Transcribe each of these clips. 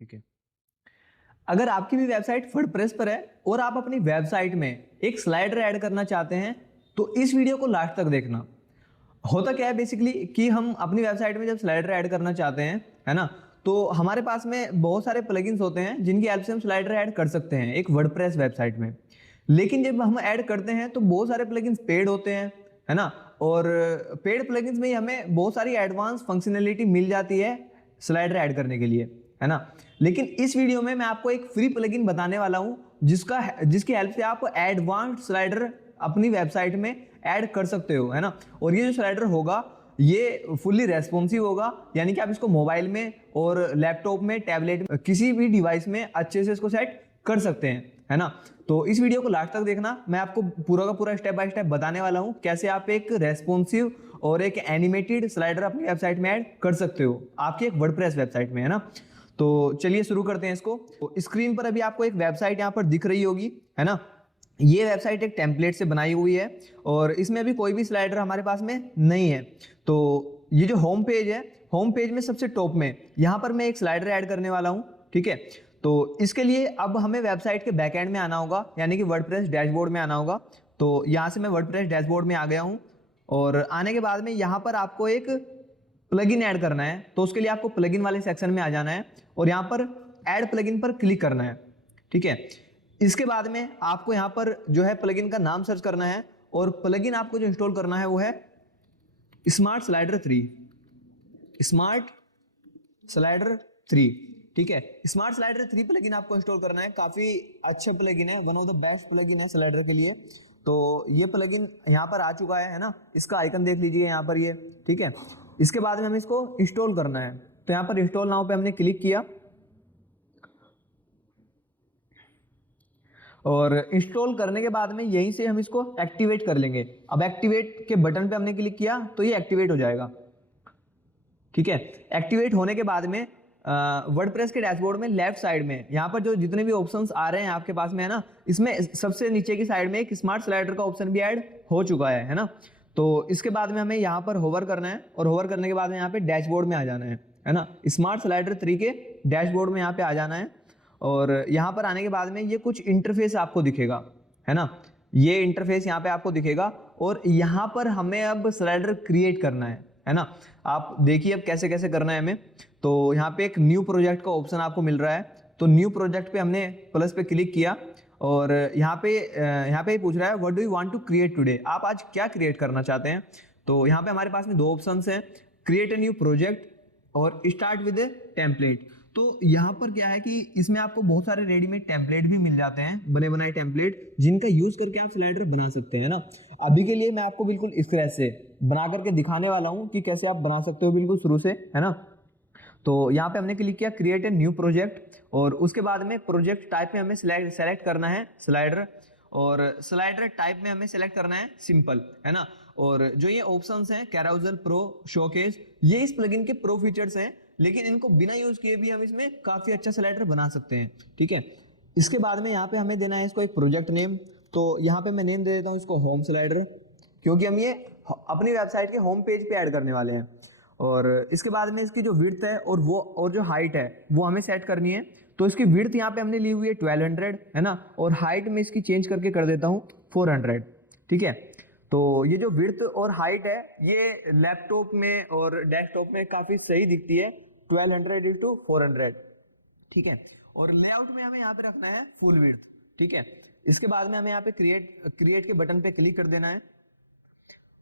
ठीक है। अगर आपकी भी वेबसाइट वर्डप्रेस पर है और आप अपनी वेबसाइट में एक स्लाइडर ऐड करना चाहते हैं तो इस वीडियो को लास्ट तक देखना। होता क्या है बेसिकली कि हम अपनी वेबसाइट में जब स्लाइडर ऐड करना चाहते हैं, है ना, तो हमारे पास में बहुत सारे प्लगइन्स होते हैं जिनकी हेल्प से हम स्लाइडर ऐड कर सकते हैं एक वर्डप्रेस वेबसाइट में। लेकिन जब हम ऐड करते हैं तो बहुत सारे प्लगइन्स पेड होते हैं, है ना, और पेड प्लगइन्स में ही हमें बहुत सारी एडवांस फंक्शनैलिटी मिल जाती है स्लाइडर ऐड करने के लिए, है ना। लेकिन इस वीडियो में मैं आपको एक फ्री प्लगइन बताने वाला हूं जिसकी हेल्प से आप एडवांस्ड स्लाइडर अपनी वेबसाइट में ऐड कर सकते हो, है ना। और ये जो स्लाइडर होगा ये फुल्ली रेस्पॉन्सिव होगा, यानी कि आप इसको मोबाइल में और लैपटॉप में, टैबलेट में, किसी भी डिवाइस में अच्छे से इसको सेट कर सकते हैं, है ना। तो इस वीडियो को लास्ट तक देखना, मैं आपको पूरा का पूरा स्टेप बाय स्टेप बताने वाला हूं कैसे आप एक रेस्पॉन्सिव और एक एनिमेटेड स्लाइडर अपनी वेबसाइट में ऐड कर सकते हो आपकी एक वर्डप्रेस वेबसाइट में, है ना। तो चलिए शुरू करते हैं इसको। तो स्क्रीन पर अभी आपको एक वेबसाइट यहाँ पर दिख रही होगी, है ना। ये वेबसाइट एक टेम्पलेट से बनाई हुई है और इसमें अभी कोई भी स्लाइडर हमारे पास में नहीं है। तो ये जो होम पेज है, होम पेज में सबसे टॉप में यहाँ पर मैं एक स्लाइडर ऐड करने वाला हूँ, ठीक है। तो इसके लिए अब हमें वेबसाइट के बैकएंड में आना होगा, यानी कि वर्डप्रेस डैशबोर्ड में आना होगा। तो यहाँ से मैं वर्डप्रेस डैशबोर्ड में आ गया हूँ और आने के बाद में यहाँ पर आपको एक प्लगइन ऐड करना है। तो उसके लिए आपको प्लगइन वाले सेक्शन में आ जाना है और यहाँ पर ऐड प्लगइन पर क्लिक करना है, ठीक है। इसके बाद में आपको यहाँ पर जो है प्लगइन का नाम सर्च करना है और प्लगइन आपको जो इंस्टॉल करना है वो है स्मार्ट स्लाइडर 3, स्मार्ट स्लाइडर 3, ठीक है। स्मार्ट स्लाइडर 3 प्लगइन आपको इंस्टॉल करना है। काफी अच्छा प्लगइन है, one of the best plugin है स्लाइडर के लिए। तो ये प्लगइन यहाँ पर आ चुका है ना, इसका आइकन देख लीजिए यहाँ पर ये, ठीक है। इसके बाद में हमें इसको इंस्टॉल करना है। तो यहाँ पर इंस्टॉल नाउ पे हमने क्लिक किया और इंस्टॉल करने के बाद में यहीं से हम इसको एक्टिवेट कर लेंगे। अब एक्टिवेट के बटन पे हमने क्लिक किया तो ये एक्टिवेट हो जाएगा, ठीक है। एक्टिवेट होने के बाद में वर्डप्रेस के डैशबोर्ड में लेफ्ट साइड में यहाँ पर जो जितने भी ऑप्शंस आ रहे हैं आपके पास में, है ना, इसमें सबसे नीचे की साइड में एक स्मार्ट स्लाइडर का ऑप्शन भी ऐड हो चुका है ना। तो इसके बाद में हमें यहाँ पर होवर करना है और होवर करने के बाद में यहाँ पे डैशबोर्ड में आ जाना है ना। स्मार्ट स्लाइडर 3 के डैशबोर्ड में यहाँ पे आ जाना है और यहाँ पर आने के बाद में ये कुछ इंटरफेस आपको दिखेगा, है ना। ये इंटरफेस यहाँ पे आपको दिखेगा और यहाँ पर हमें अब स्लाइडर क्रिएट करना है ना। आप देखिए अब कैसे कैसे करना है हमें। तो यहाँ पे एक न्यू प्रोजेक्ट का ऑप्शन आपको मिल रहा है। तो न्यू प्रोजेक्ट पे हमने प्लस पे क्लिक किया और यहाँ पे पूछ रहा है what do you want to create today, आप आज क्या क्रिएट करना चाहते हैं। तो यहाँ पे हमारे पास में दो ऑप्शंस हैं, क्रिएट ए न्यू प्रोजेक्ट और स्टार्ट विद ए टेम्पलेट। तो यहाँ पर क्या है कि इसमें आपको बहुत सारे रेडीमेड टेम्पलेट भी मिल जाते हैं, बने बनाए टेम्पलेट, जिनका यूज करके आप स्लाइडर बना सकते हैं ना। अभी के लिए मैं आपको बिल्कुल स्क्रैच से बना करके दिखाने वाला हूँ कि कैसे आप बना सकते हो बिल्कुल शुरू से, है ना। तो यहाँ पे हमने क्लिक किया क्रिएट ए न्यू प्रोजेक्ट और उसके बाद में प्रोजेक्ट टाइप में हमें सेलेक्ट करना है स्लाइडर और स्लाइडर टाइप में हमें सेलेक्ट करना है सिंपल, है ना। और जो ये ऑप्शंस हैं कैराउजल, प्रो, शोकेस, ये इस प्लगइन के प्रो फीचर्स हैं, लेकिन इनको बिना यूज किए भी हम इसमें काफी अच्छा स्लाइडर बना सकते हैं, ठीक है। इसके बाद में यहाँ पे हमें देना है इसको एक प्रोजेक्ट नेम। तो यहाँ पे मैं नेम दे देता हूँ इसको होम स्लाइडर, क्योंकि हम ये अपनी वेबसाइट के होम पेज पे ऐड करने वाले हैं। और इसके बाद में इसकी जो विड्थ है और जो हाइट है वो हमें सेट करनी है। तो इसकी विड्थ यहाँ पे हमने ली हुई है 1200, है ना, और हाइट में इसकी चेंज करके कर देता हूँ 400, ठीक है। तो ये जो विड्थ और हाइट है ये लैपटॉप में और डेस्कटॉप में काफी सही दिखती है, 1200x400, ठीक है। और लेआउट में हमें यहाँ पे रखना है फुल विड्थ, ठीक है। इसके बाद में हमें यहाँ पे क्रिएट के बटन पे क्लिक कर देना है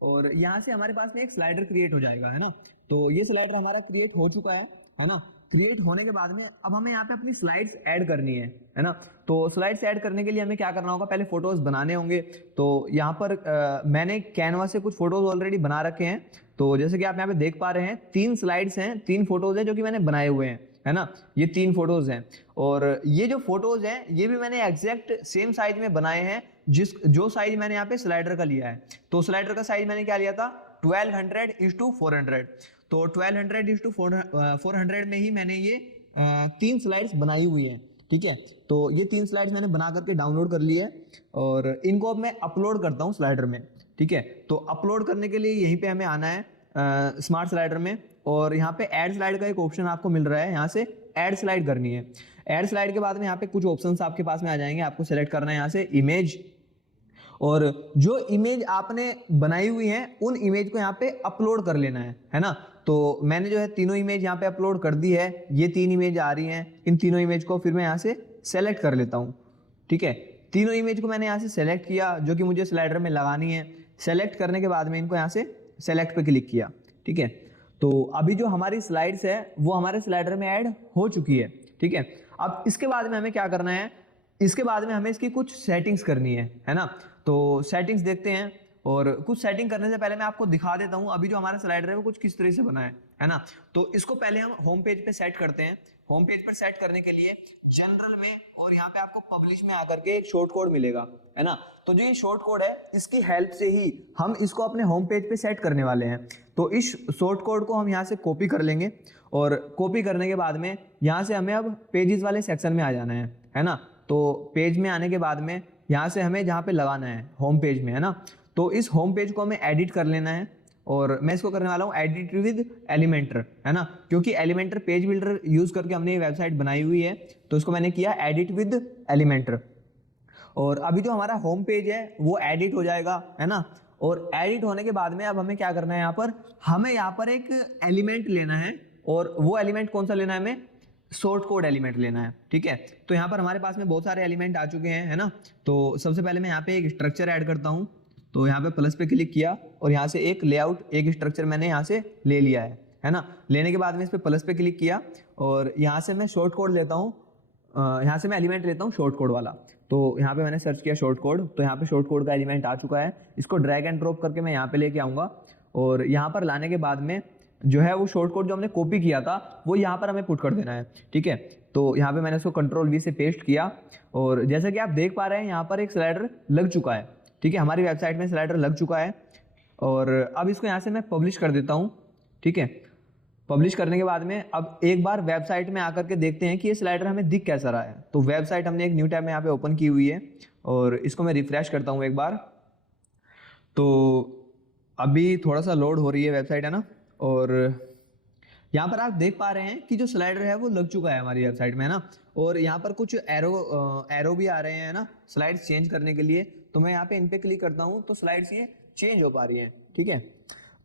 और यहाँ से हमारे पास में एक स्लाइडर क्रिएट हो जाएगा, है ना। तो ये स्लाइडर हमारा क्रिएट हो चुका है ना। क्रिएट होने के बाद में अब हमें यहाँ पे अपनी स्लाइड्स ऐड करनी है ना। तो स्लाइड्स ऐड करने के लिए हमें क्या करना होगा, पहले फोटोज बनाने होंगे। तो यहाँ पर मैंने कैनवा से कुछ फोटोज ऑलरेडी बना रखे हैं। तो जैसे कि आप यहाँ पे देख पा रहे हैं 3 स्लाइड्स हैं, 3 फोटोज हैं जो कि मैंने बनाए हुए हैं, है ना। ये 3 फोटोज हैं और ये जो फोटोज हैं ये भी मैंने एग्जैक्ट सेम साइज में बनाए हैं जो साइज मैंने यहाँ पे स्लाइडर का लिया है। तो स्लाइडर का साइज मैंने क्या लिया था 1200x400। तो 1200x400 में ही मैंने ये 3 स्लाइड्स बनाई हुई है, ठीक है। तो ये 3 स्लाइड्स मैंने बना करके डाउनलोड कर लिए और इनको अब मैं अपलोड करता हूँ स्लाइडर में, ठीक है। तो अपलोड करने के लिए यहीं पे हमें आना है स्मार्ट स्लाइडर में और यहाँ पे ऐड स्लाइड का एक ऑप्शन आपको मिल रहा है, यहाँ से ऐड स्लाइड करनी है। ऐड स्लाइड के बाद में यहाँ पे कुछ ऑप्शंस आपके पास में आ जाएंगे, आपको सेलेक्ट करना है यहाँ से इमेज, और जो इमेज आपने बनाई हुई है उन इमेज को यहाँ पे अपलोड कर लेना है ना। तो मैंने जो है तीनों इमेज यहाँ पे अपलोड कर दी है, ये 3 इमेज आ रही हैं, इन तीनों इमेज को फिर मैं यहाँ से सेलेक्ट कर लेता हूँ। ठीक है, तीनों इमेज को मैंने यहाँ से सेलेक्ट किया जो कि मुझे स्लाइडर में लगानी है। सेलेक्ट करने के बाद में इनको यहाँ से सेलेक्ट पे क्लिक किया। ठीक है, तो अभी जो हमारी स्लाइड्स है वो हमारे स्लाइडर में ऐड हो चुकी है। ठीक है, अब इसके बाद में हमें क्या करना है, इसके बाद में हमें इसकी कुछ सेटिंग्स करनी है ना। तो सेटिंग्स देखते हैं, और कुछ सेटिंग करने से पहले मैं आपको दिखा देता हूं अभी जो हमारा स्लाइडर है वो कुछ किस तरह से बना है ना। तो इसको पहले हम होम पेज पे सेट करते हैं। होम पेज पर सेट करने के लिए जनरल में और यहाँ पे आपको पब्लिश में आकर के एक शॉर्ट कोड मिलेगा, है ना। तो जो ये शॉर्ट कोड है इसकी हेल्प से ही हम इसको अपने होम पेज पे सेट करने वाले हैं। तो इस शॉर्ट कोड को हम यहाँ से कॉपी कर लेंगे, और कॉपी करने के बाद में यहाँ से हमें अब पेजेस वाले सेक्शन में आ जाना है ना। तो पेज में आने के बाद में यहाँ से हमें जहाँ पे लगाना है होम पेज में, है ना। तो इस होम पेज को हमें एडिट कर लेना है, और मैं इसको करने वाला हूँ एडिट विद एलिमेंटर, है ना, क्योंकि एलिमेंटर पेज बिल्डर यूज करके हमने ये वेबसाइट बनाई हुई है। तो इसको मैंने किया एडिट विद एलिमेंटर, और अभी जो हमारा होम पेज है वो एडिट हो जाएगा, है ना। और एडिट होने के बाद में अब हमें क्या करना है, यहाँ पर हमें यहाँ पर एक एलिमेंट लेना है, और वो एलिमेंट कौन सा लेना है, हमें शॉर्ट कोड एलिमेंट लेना है। ठीक है, तो यहाँ पर हमारे पास में बहुत सारे एलिमेंट आ चुके हैं, है ना। तो सबसे पहले मैं यहाँ पे एक स्ट्रक्चर ऐड करता हूँ। तो यहाँ पे प्लस पे क्लिक किया, और यहाँ से एक लेआउट एक स्ट्रक्चर मैंने यहाँ से ले लिया है ना। लेने के बाद में इस पे प्लस पे क्लिक किया, और यहाँ से मैं शॉर्ट कोड लेता हूँ, यहाँ से मैं एलिमेंट लेता हूँ शॉर्ट कोड वाला। तो यहाँ पे मैंने सर्च किया शॉर्ट कोड, तो यहाँ पे शॉर्ट कोड का एलिमेंट आ चुका है। इसको ड्रैग एंड ड्रॉप करके मैं यहाँ पे लेके आऊँगा, और यहाँ पर लाने के बाद में जो है वो शॉर्ट कोड जो हमने कॉपी किया था वो यहाँ पर हमें पुट कर देना है। ठीक है, तो यहाँ पे मैंने उसको कंट्रोल V से पेस्ट किया, और जैसा कि आप देख पा रहे हैं यहाँ पर एक स्लाइडर लग चुका है। ठीक है, हमारी वेबसाइट में स्लाइडर लग चुका है, और अब इसको यहाँ से मैं पब्लिश कर देता हूँ। ठीक है, पब्लिश करने के बाद में अब एक बार वेबसाइट में आकर के देखते हैं कि ये स्लाइडर हमें दिख कैसा रहा है। तो वेबसाइट हमने एक न्यू टैब में यहाँ पे ओपन की हुई है, और इसको मैं रिफ्रेश करता हूँ एक बार। तो अभी थोड़ा सा लोड हो रही है वेबसाइट, है ना। और यहाँ पर आप देख पा रहे हैं कि जो स्लाइडर है वो लग चुका है हमारी वेबसाइट में, है ना। और यहाँ पर कुछ एरो भी आ रहे हैं ना स्लाइड्स चेंज करने के लिए। तो मैं यहाँ पे इन पे क्लिक करता हूँ तो स्लाइड्स ये चेंज हो पा रही हैं। ठीक है,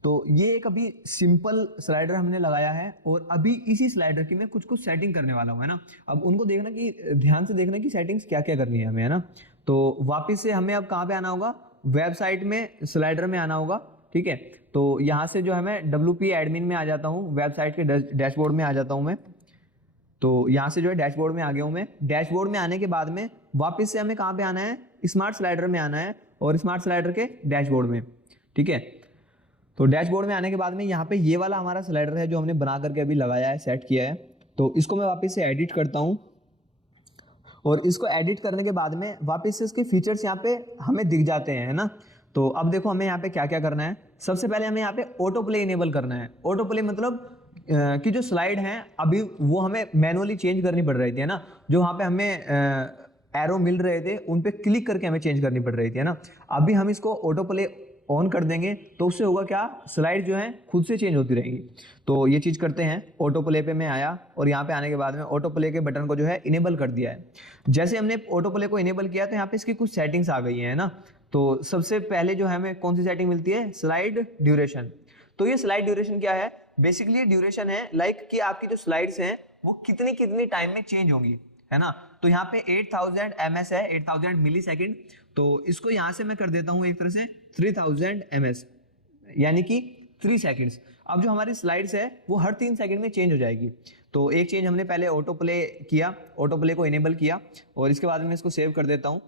तो ये एक अभी सिंपल स्लाइडर हमने लगाया है, और अभी इसी स्लाइडर की मैं कुछ कुछ सेटिंग करने वाला हूँ, है ना। अब उनको देखना कि ध्यान से देखना कि सेटिंग्स क्या क्या करनी है हमें, है ना। तो वापिस से हमें अब कहाँ पे आना होगा, वेबसाइट में स्लाइडर में आना होगा। ठीक है, तो यहाँ से जो है मैं WP एडमिन में आ जाता हूँ, वेबसाइट के डैशबोर्ड में आ जाता हूँ मैं। तो यहाँ से जो है डैशबोर्ड में आ गया हूँ मैं। डैशबोर्ड में आने के बाद में वापस से हमें कहाँ पे आना है, स्मार्ट स्लाइडर में आना है, और स्मार्ट स्लाइडर के डैशबोर्ड में। ठीक है, तो डैशबोर्ड में आने के बाद में यहाँ पे ये वाला हमारा स्लाइडर है जो हमने बना करके अभी लगाया है, सेट किया है। तो इसको मैं वापस से एडिट करता हूँ, और इसको एडिट करने के बाद में वापस से इसके फीचर्स यहाँ पे हमें दिख जाते हैं, है ना। तो अब देखो हमें यहाँ पे क्या क्या करना है। सबसे पहले हमें यहाँ पे ऑटो प्ले इनेबल करना है। ऑटो प्ले मतलब कि जो स्लाइड हैं अभी वो हमें मैनुअली चेंज करनी पड़ रही थी, है ना। जो वहाँ पे हमें एरो मिल रहे थे उन पे क्लिक करके हमें चेंज करनी पड़ रही थी, है ना। अभी हम इसको ऑटो प्ले ऑन कर देंगे तो उससे होगा क्या, स्लाइड जो है खुद से चेंज होती रहेंगी। तो ये चीज़ करते हैं। ऑटो प्ले पे मैं आया, और यहाँ पे आने के बाद में ऑटो प्ले के बटन को जो है इनेबल कर दिया है। जैसे हमने ऑटो प्ले को इनेबल किया तो यहाँ पे इसकी कुछ सेटिंग्स आ गई है ना। तो सबसे पहले जो है हमें कौन सी सेटिंग मिलती है, स्लाइड ड्यूरेशन। तो ये स्लाइड ड्यूरेशन क्या है, बेसिकली ड्यूरेशन है लाइक कि आपकी जो स्लाइड्स हैं वो कितनी कितनी टाइम में चेंज होंगी, है ना। तो यहाँ पे 8000 ms है, 8000 मिली सेकेंड। तो इसको यहाँ से मैं कर देता हूँ एक तरह से 3000 ms, यानी कि 3 सेकेंड्स। अब जो हमारी स्लाइड्स है वो हर 3 सेकंड में चेंज हो जाएगी। तो एक चेंज हमने पहले ऑटो प्ले किया, ऑटो प्ले को इनेबल किया, और इसके बाद में इसको सेव कर देता हूँ।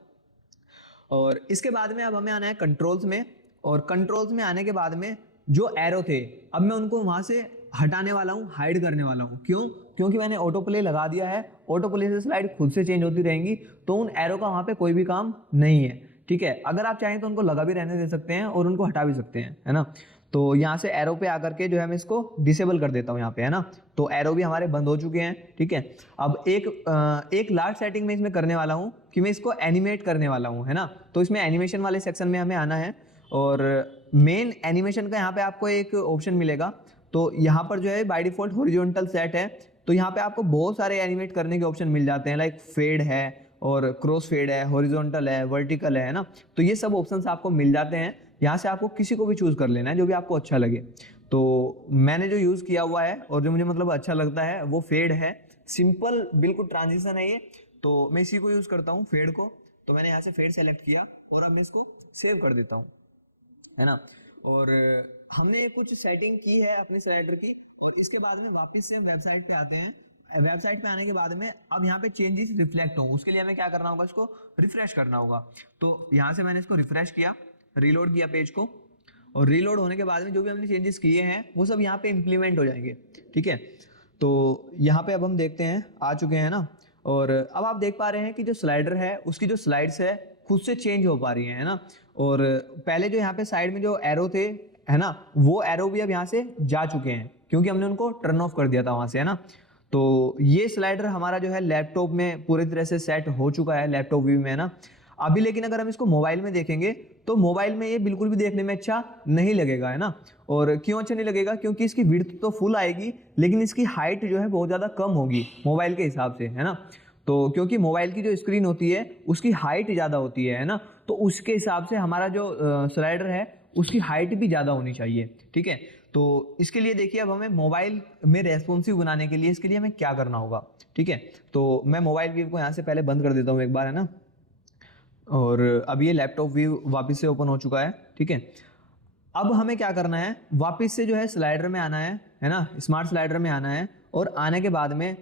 और इसके बाद में अब हमें आना है कंट्रोल्स में, और कंट्रोल्स में आने के बाद में जो एरो थे अब मैं उनको वहां से हटाने वाला हूँ, हाइड करने वाला हूँ। क्यों? क्योंकि मैंने ऑटो प्ले लगा दिया है, ऑटो प्ले से स्लाइड खुद से चेंज होती रहेंगी, तो उन एरो का वहां पे कोई भी काम नहीं है। ठीक है, अगर आप चाहें तो उनको लगा भी रहने दे सकते हैं और उनको हटा भी सकते हैं, है ना। तो यहाँ से एरो पे आकर के जो है मैं इसको डिसेबल कर देता हूँ यहाँ पे, है ना। तो एरो भी हमारे बंद हो चुके हैं। ठीक है, अब एक लास्ट सेटिंग में इसमें करने वाला हूँ कि मैं इसको एनिमेट करने वाला हूँ, है ना। तो इसमें एनिमेशन वाले सेक्शन में हमें आना है, और मेन एनिमेशन का यहाँ पे आपको एक ऑप्शन मिलेगा। तो यहाँ पर जो है बाय डिफॉल्ट हॉरिजॉन्टल सेट है, तो यहाँ पे आपको बहुत सारे एनिमेट करने के ऑप्शन मिल जाते हैं, लाइक फेड है और क्रॉस फेड है, हॉरिजॉन्टल है, वर्टिकल है ना। तो ये सब ऑप्शंस आपको मिल जाते हैं, यहाँ से आपको किसी को भी चूज कर लेना है जो भी आपको अच्छा लगे। तो मैंने जो यूज किया हुआ है और जो मुझे मतलब अच्छा लगता है वो फेड है, सिंपल बिल्कुल ट्रांजिशन है ये, तो मैं इसी को यूज करता हूँ फेड को। तो मैंने यहाँ से फेड सेलेक्ट किया और अब मैं इसको सेव कर देता हूँ, है ना। और हमने कुछ सेटिंग की है अपने स्लाइडर की, और इसके बाद में वापस से वेबसाइट पे आते हैं। वेबसाइट पे आने के बाद में अब यहाँ पे चेंजेस रिफ्लेक्ट हो, उसके लिए हमें क्या करना होगा, इसको रिफ्रेश करना होगा। तो यहाँ से मैंने इसको रिफ्रेश किया, रीलोड किया पेज को, और रीलोड होने के बाद में जो भी हमने चेंजेस किए हैं वो सब यहाँ पे इम्प्लीमेंट हो जाएंगे, ठीक है। तो यहाँ पे अब हम देखते हैं, आ चुके हैं ना। और अब आप देख पा रहे हैं कि जो स्लाइडर है उसकी जो स्लाइड्स है खुद से चेंज हो पा रही है ना। और पहले जो यहाँ पे साइड में जो एरो थे, है ना, वो एरो भी अब यहाँ से जा चुके हैं क्योंकि हमने उनको टर्न ऑफ कर दिया था वहां से, है ना। तो ये स्लाइडर हमारा जो है लैपटॉप में पूरी तरह से सेट हो चुका है, लैपटॉप व्यू में, है ना। अभी लेकिन अगर हम इसको मोबाइल में देखेंगे तो मोबाइल में ये बिल्कुल भी देखने में अच्छा नहीं लगेगा, है ना। और क्यों अच्छा नहीं लगेगा, क्योंकि इसकी विड्थ तो फुल आएगी लेकिन इसकी हाइट जो है बहुत ज़्यादा कम होगी मोबाइल के हिसाब से, है ना। तो क्योंकि मोबाइल की जो स्क्रीन होती है उसकी हाइट ज़्यादा होती है ना, तो उसके हिसाब से हमारा जो स्लाइडर है उसकी हाइट भी ज़्यादा होनी चाहिए, ठीक है। तो इसके लिए देखिए अब हमें मोबाइल में रेस्पॉन्सिव बनाने के लिए इसके लिए हमें क्या करना होगा, ठीक है। तो मैं मोबाइल व्यू को यहाँ से पहले बंद कर देता हूँ एक बार, है ना। और अब ये लैपटॉप व्यू वापस से ओपन हो चुका है, ठीक है। अब हमें क्या करना है, वापस से जो है स्लाइडर में आना है ना, स्मार्ट स्लाइडर में आना है। और आने के बाद में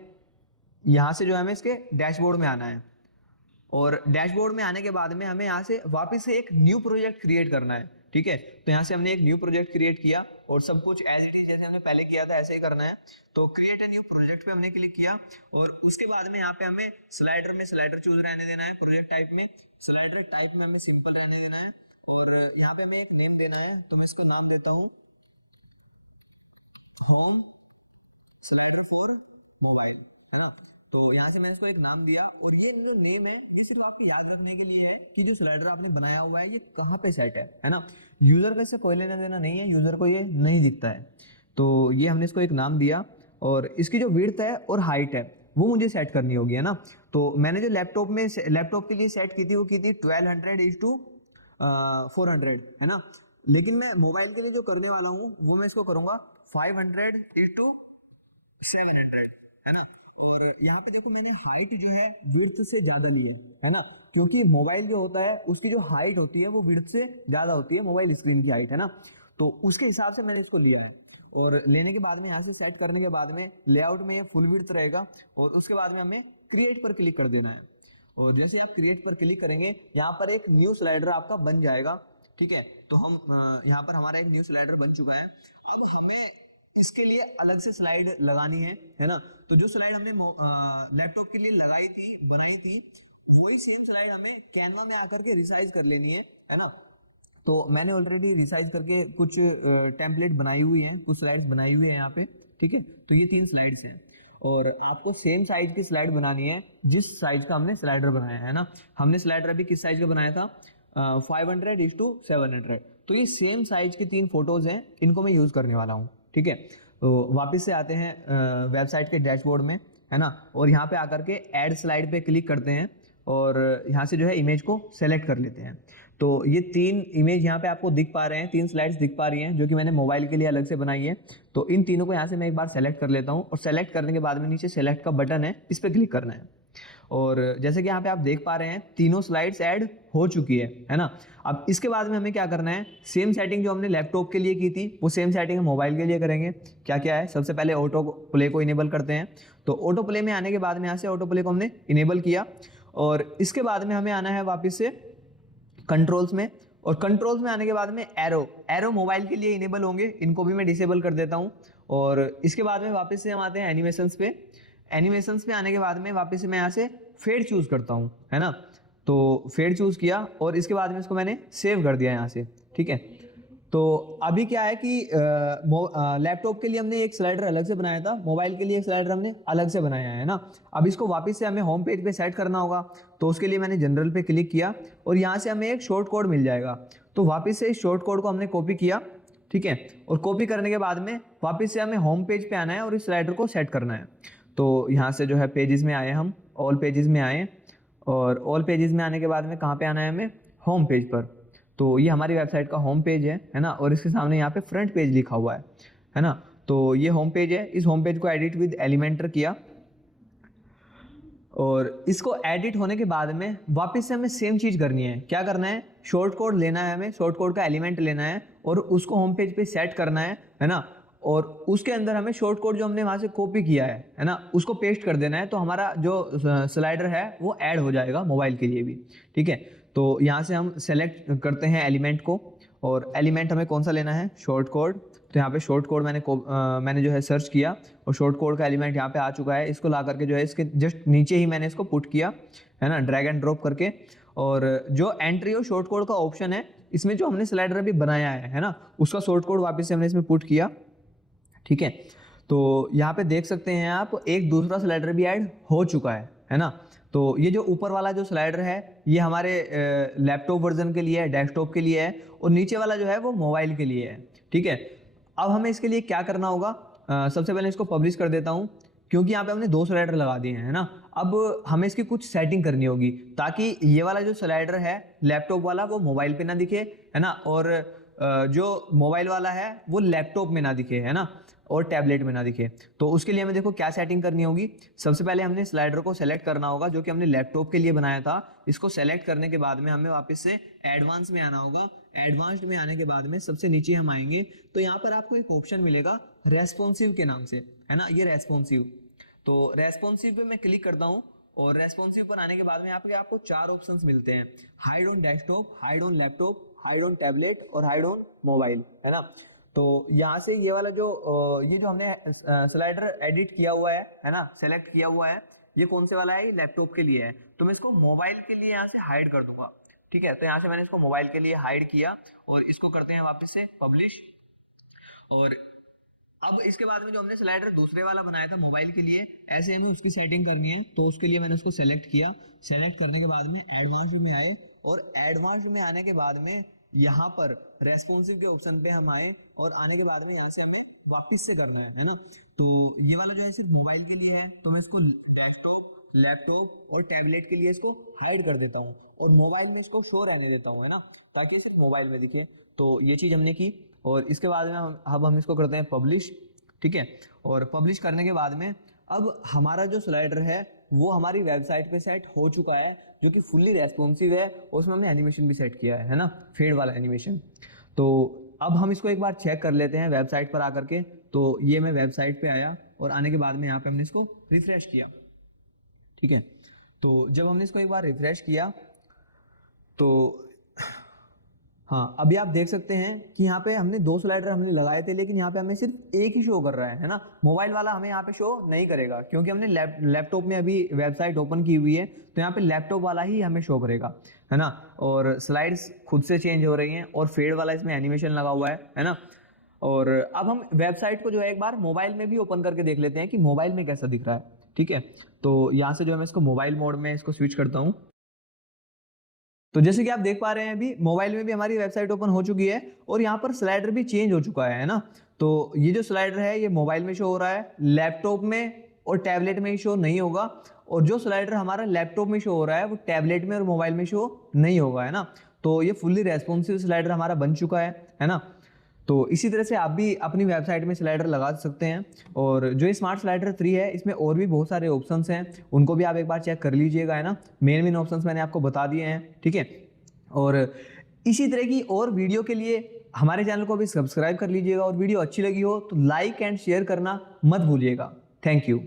यहाँ से जो है हमें इसके डैशबोर्ड में आना है, और डैशबोर्ड में आने के बाद में हमें यहाँ से वापस से एक न्यू प्रोजेक्ट क्रिएट करना है, ठीक है। तो यहाँ से हमने एक न्यू प्रोजेक्ट क्रिएट किया और सब कुछ एज इट इज जैसे हमने पहले किया था ऐसे ही करना है। तो क्रिएट ए न्यू प्रोजेक्ट पे हमने क्लिक किया, और उसके बाद में यहाँ पे हमें स्लाइडर में स्लाइडर चूज रहने देना है, प्रोजेक्ट टाइप में स्लाइडर टाइप में हमें सिंपल रहने देना है, और यहाँ पे हमें एक नेम देना है। तो मैं इसको नाम देता हूँ होम स्लाइडर फॉर मोबाइल, है ना। तो यहाँ से मैंने इसको एक नाम दिया, और ये जो नेम है ये सिर्फ आपको याद रखने के लिए है कि जो स्लाइडर आपने बनाया हुआ है ये कहाँ पे सेट है ना। यूजर का इससे कोई लेना देना नहीं है, यूजर को ये नहीं दिखता है। तो ये हमने इसको एक नाम दिया, और इसकी जो विड्थ है और हाइट है वो मुझे सेट करनी होगी, है ना। तो मैंने जो लैपटॉप के लिए सेट की थी वो की थी 1200:400, है ना। लेकिन मैं मोबाइल के लिए जो करने वाला हूँ वो मैं इसको करूँगा 500:700, है ना। और यहाँ पे देखो मैंने हाइट जो है विड्थ से ज्यादा ली है ना, क्योंकि मोबाइल जो होता है उसकी जो हाइट होती है वो विड्थ से ज्यादा होती है, मोबाइल स्क्रीन की हाइट, है ना। तो उसके हिसाब से मैंने इसको लिया है, और लेने के बाद में यहाँ से सेट करने के बाद में लेआउट में ये फुल विड्थ रहेगा, और उसके बाद में हमें क्रिएट पर क्लिक कर देना है। और जैसे आप क्रिएट पर क्लिक करेंगे यहाँ पर एक न्यू स्लाइडर आपका बन जाएगा, ठीक है। तो हम यहाँ पर हमारा एक न्यू स्लाइडर बन चुका है। अब हमें इसके लिए अलग से स्लाइड लगानी है ना। तो जो स्लाइड हमने लैपटॉप के लिए लगाई थी, बनाई थी, वही सेम स्लाइड हमें कैनवा में आकर के रिसाइज कर लेनी है ना। तो मैंने ऑलरेडी रिसाइज करके कुछ टेम्पलेट बनाई हुई हैं, कुछ स्लाइड्स बनाई हुई हैं यहाँ पे, ठीक है। तो ये 3 स्लाइड्स हैं, और आपको सेम साइज की स्लाइड बनानी है जिस साइज का हमने स्लाइडर बनाया है ना। हमने स्लाइडर अभी किस साइज का बनाया था, 500:700। तो ये सेम साइज की 3 फोटोज हैं, इनको मैं यूज करने वाला हूँ, ठीक है। तो वापस से आते हैं वेबसाइट के डैशबोर्ड में, है ना। और यहाँ पे आकर के ऐड स्लाइड पे क्लिक करते हैं, और यहाँ से जो है इमेज को सेलेक्ट कर लेते हैं। तो ये 3 इमेज यहाँ पे आपको दिख पा रहे हैं, 3 स्लाइड्स दिख पा रही हैं जो कि मैंने मोबाइल के लिए अलग से बनाई है। तो इन तीनों को यहाँ से मैं एक बार सेलेक्ट कर लेता हूँ, और सेलेक्ट करने के बाद में नीचे सेलेक्ट का बटन है, इस पर क्लिक करना है। और जैसे कि यहाँ पे आप देख पा रहे हैं तीनों स्लाइड्स ऐड हो चुकी है ना। अब इसके बाद में हमें क्या करना है, सेम सेटिंग जो हमने लैपटॉप के लिए की थी वो सेम सेटिंग हम मोबाइल के लिए करेंगे। क्या क्या है, सबसे पहले ऑटो प्ले को इनेबल करते हैं। तो ऑटो प्ले में आने के बाद में यहाँ से ऑटो प्ले को हमने इनेबल किया, और इसके बाद में हमें आना है वापस से कंट्रोल्स में, और कंट्रोल्स में आने के बाद में एरो मोबाइल के लिए इनेबल होंगे, इनको भी मैं डिसेबल कर देता हूँ। और इसके बाद में वापस से हम आते हैं एनिमेशंस पे। एनिमेशंस पे आने के बाद में वापस से मैं यहाँ से फेड चूज करता हूँ, है ना। तो फेड चूज किया, और इसके बाद में इसको मैंने सेव कर दिया यहाँ से, ठीक है। तो अभी क्या है कि लैपटॉप के लिए हमने एक स्लाइडर अलग से बनाया था, मोबाइल के लिए एक स्लाइडर हमने अलग से बनाया है ना। अब इसको वापस से हमें होम पेज पे सेट करना होगा। तो उसके लिए मैंने जनरल पे क्लिक किया, और यहाँ से हमें एक शॉर्ट कोड मिल जाएगा। तो वापस से इस शॉर्ट कोड को हमने कॉपी किया, ठीक है। और कॉपी करने के बाद में वापस से हमें होम पेज पे आना है और इस स्लाइडर को सेट करना है। तो यहाँ से जो है पेजेस में आए, हम ऑल पेजेस में आए, और ऑल पेजेस में आने के बाद में कहाँ पे आना है हमें, होम पेज पर। तो ये हमारी वेबसाइट का होम पेज है ना, और इसके सामने यहाँ पे फ्रंट पेज लिखा हुआ है ना। तो ये होम पेज है, इस होम पेज को एडिट विद एलिमेंटर किया, और इसको एडिट होने के बाद में वापस से हमें सेम चीज़ करनी है। क्या करना है, शॉर्ट कोड लेना है, हमें शॉर्ट कोड का एलिमेंट लेना है और उसको होम पेज पे सेट करना है ना, और उसके अंदर हमें शॉर्ट कोड जो हमने वहाँ से कॉपी किया है ना, उसको पेस्ट कर देना है। तो हमारा जो स्लाइडर है वो ऐड हो जाएगा मोबाइल के लिए भी, ठीक है। तो यहाँ से हम सेलेक्ट करते हैं एलिमेंट को, और एलिमेंट हमें कौन सा लेना है, शॉर्ट कोड। तो यहाँ पे शॉर्ट कोड मैंने जो है सर्च किया, और शॉर्ट कोड का एलिमेंट यहाँ पे आ चुका है। इसको ला करके जो है इसके जस्ट नीचे ही मैंने इसको पुट किया है ना, ड्रैग एंड ड्रॉप करके। और जो एंट्री और शॉर्ट कोड का ऑप्शन है, इसमें जो हमने स्लाइडर अभी बनाया है ना, उसका शॉर्ट कोड वापस से हमने इसमें पुट किया, ठीक है। तो यहाँ पे देख सकते हैं आप, एक दूसरा स्लाइडर भी ऐड हो चुका है ना। तो ये जो ऊपर वाला जो स्लाइडर है ये हमारे लैपटॉप वर्जन के लिए है, डेस्कटॉप के लिए है, और नीचे वाला जो है वो मोबाइल के लिए है, ठीक है। अब हमें इसके लिए क्या करना होगा, सबसे पहले इसको पब्लिश कर देता हूँ, क्योंकि यहाँ पे हमने 2 स्लाइडर लगा दिए हैं, है ना। अब हमें इसकी कुछ सेटिंग करनी होगी, ताकि ये वाला जो स्लाइडर है लैपटॉप वाला वो मोबाइल पे ना दिखे, है ना, और जो मोबाइल वाला है वो लैपटॉप में ना दिखे, है ना, और टैबलेट में ना दिखे। तो उसके लिए हमें देखो क्या सेटिंग करनी होगी। सबसे पहले हमने स्लाइडर को सेलेक्ट करना होगा, जो कि हमने लैपटॉप के लिए बनाया था। इसको सेलेक्ट करने के बाद में हमें वापस से एडवांस में आना होगा। एडवांस्ड में आने के बाद में सबसे नीचे हम आएंगे, तो यहाँ पर आपको एक ऑप्शन मिलेगा रेस्पॉन्सिव के नाम से, है ना, ये रेस्पॉन्सिव। तो रेस्पॉन्सिव पे मैं क्लिक करता हूँ, और रेस्पॉन्सिव पर आने के बाद में आपको 4 ऑप्शंस मिलते हैं, hide on desktop, hide on laptop, hide on tablet और हाइड ऑन मोबाइल, है ना। तो यहाँ से ये वाला जो ये जो हमने स्लाइडर एडिट किया हुआ है ना, सेलेक्ट किया हुआ है, ये कौन से वाला है, ये लैपटॉप के लिए है। तो मैं इसको मोबाइल के लिए यहाँ से हाइड कर दूंगा, ठीक है। तो यहाँ से मैंने इसको मोबाइल के लिए हाइड किया, और इसको करते हैं वापस से पब्लिश। और अब इसके बाद में जो हमने स्लाइडर दूसरे वाला बनाया था मोबाइल के लिए, ऐसे हमें उसकी सेटिंग करनी है। तो उसके लिए मैंने उसको सेलेक्ट किया, सेलेक्ट करने के बाद में एडवांस्ड में आए, और एडवांस्ड में आने के बाद में यहाँ पर रेस्पॉन्सिव के ऑप्शन पे हम आए, और आने के बाद में यहाँ से हमें वापस से करना है ना। तो ये वाला जो है सिर्फ मोबाइल के लिए है, तो मैं इसको डेस्कटॉप, लैपटॉप और टैबलेट के लिए इसको हाइड कर देता हूँ, और मोबाइल में इसको शो रहने देता हूँ, है ना, ताकि सिर्फ मोबाइल में दिखे। तो ये चीज़ हमने की, और इसके बाद में अब हम इसको करते हैं पब्लिश, ठीक है। और पब्लिश करने के बाद में अब हमारा जो स्लाइडर है वो हमारी वेबसाइट पे सेट हो चुका है, जो कि फुल्ली रेस्पॉन्सिव है, और उसमें हमने एनिमेशन भी सेट किया है ना, फेड वाला एनिमेशन। तो अब हम इसको एक बार चेक कर लेते हैं वेबसाइट पर आकर के। तो ये मैं वेबसाइट पे आया, और आने के बाद में यहाँ पे हमने इसको रिफ्रेश किया, ठीक है। तो जब हमने इसको एक बार रिफ्रेश किया, तो हाँ, अभी आप देख सकते हैं कि यहाँ पे हमने 2 स्लाइडर हमने लगाए थे, लेकिन यहाँ पे हमें सिर्फ एक ही शो कर रहा है ना। मोबाइल वाला हमें यहाँ पे शो नहीं करेगा, क्योंकि हमने लैपटॉप में अभी वेबसाइट ओपन की हुई है, तो यहाँ पे लैपटॉप वाला ही हमें शो करेगा, है ना। और स्लाइड्स खुद से चेंज हो रही हैं, और फेड वाला इसमें एनिमेशन लगा हुआ है ना। और अब हम वेबसाइट को जो है एक बार मोबाइल में भी ओपन करके देख लेते हैं कि मोबाइल में कैसा दिख रहा है, ठीक है। तो यहाँ से जो है मैं इसको मोबाइल मोड में इसको स्विच करता हूँ। तो जैसे कि आप देख पा रहे हैं, अभी मोबाइल में भी हमारी वेबसाइट ओपन हो चुकी है, और यहाँ पर स्लाइडर भी चेंज हो चुका है ना। तो ये जो स्लाइडर है ये मोबाइल में शो हो रहा है, लैपटॉप में और टैबलेट में ही शो नहीं होगा, और जो स्लाइडर हमारा लैपटॉप में शो हो रहा है वो टैबलेट में और मोबाइल में शो नहीं होगा, है ना। तो ये फुल्ली रेस्पॉन्सिव स्लाइडर हमारा बन चुका है ना। तो इसी तरह से आप भी अपनी वेबसाइट में स्लाइडर लगा सकते हैं। और जो ये स्मार्ट स्लाइडर 3 है, इसमें और भी बहुत सारे ऑप्शंस हैं, उनको भी आप एक बार चेक कर लीजिएगा, है ना। मेन ऑप्शंस मैंने आपको बता दिए हैं, ठीक है। और इसी तरह की और वीडियो के लिए हमारे चैनल को भी सब्सक्राइब कर लीजिएगा, और वीडियो अच्छी लगी हो तो लाइक एंड शेयर करना मत भूलिएगा। Thank you.